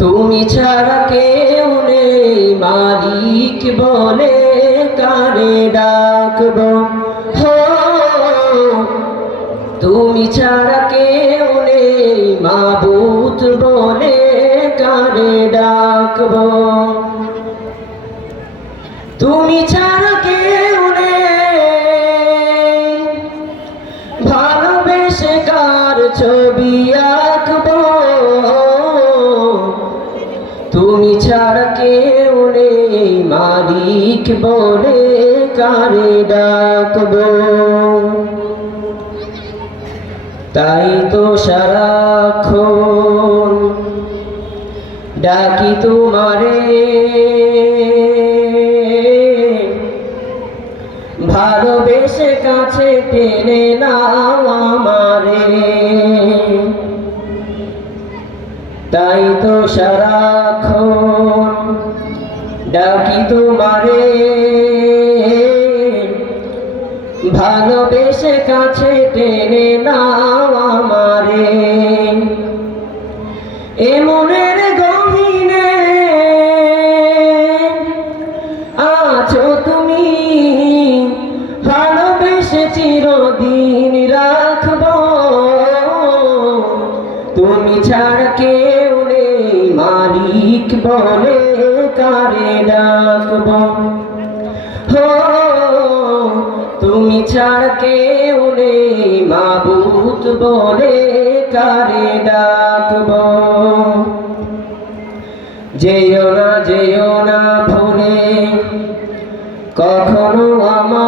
তুমি ছাড়া কেউ নেই, মালিক বলে কানে ডাকব। হো, তুমি ছাড়া কেউ নেই, মাবুত বলে কানে ডাকব। তুমি ছাড়া কেউ নেই, ভালোবেসে কার ছবি আঁকবো মালিক বলে কারে ডাকবো? তাই তো সারাক্ষণ ডাকি তোমারে। ভালোবেসে কাছে টেনে নাও আমারে। তাই তো সারাক্ষণ ডাকি তোমারে। ভালোবেসে কাছে টেনে নাও আমারে। এ মনের গহীনে আছো তুমি। ভালোবেসে চিরদিন রাখব। তুমি ছাড়া কেউ নেই মালিক বলে। কারে ডাকব। হো, তুমি ছাড়া কেউ নেই মাবুত বলে কারে ডাকব। যেও না যেও না ভুলে, কখনো আমায়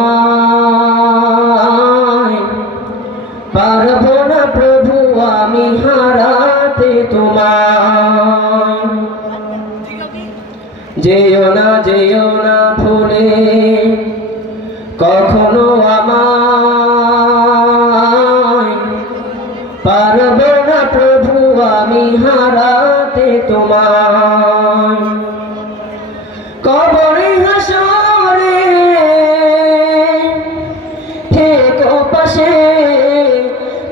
পারব না প্রভু, আমি হারাতে যেও না যেও না ভুলে কখনো আমায় পারব না প্রভু, আমি হারাতে তোমায়। কবরে হাসরে থেকো পাশে,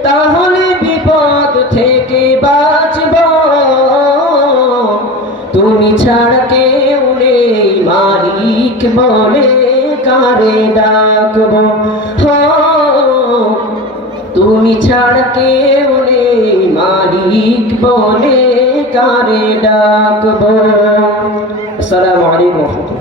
তাহলে বিপদ থেকে বাঁচব। তুমি ছাড়া বলে কারে ডাকব? তুমি ছাড়া কেউ নেই মালিক বলে কারে ডাকব? আসসালামু আলাইকুম।